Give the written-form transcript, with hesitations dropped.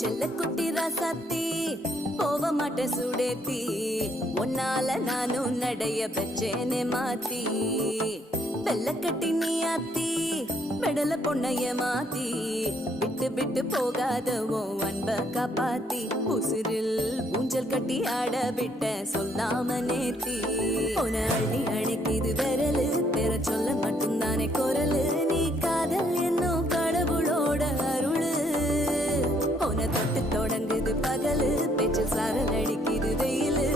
செல்ல குட்டி ராசாத்தி போக மாட்ட சுடேத்தி உன்னால நானும் நடைய பெற்றேனே மாத்தி வெள்ள கட்டி நீ ஆத்தி பெடல பொண்ணைய மாத்தி விட்டு விட்டு போகாதவோ அன்ப காப்பாத்தி உசிரில் ஊஞ்சல் கட்டி ஆட விட்ட சொல்லாம நேத்தி உன அள்ளி அணைக்குது விரலு பெற சொல்ல மட்டும்தானே குரலு நீ காதல் என்னும் கடவுளோட அருளு உன தொட்டு தொடங்குது பகலு பேச்சு சாரல் அடிக்குது வெயிலு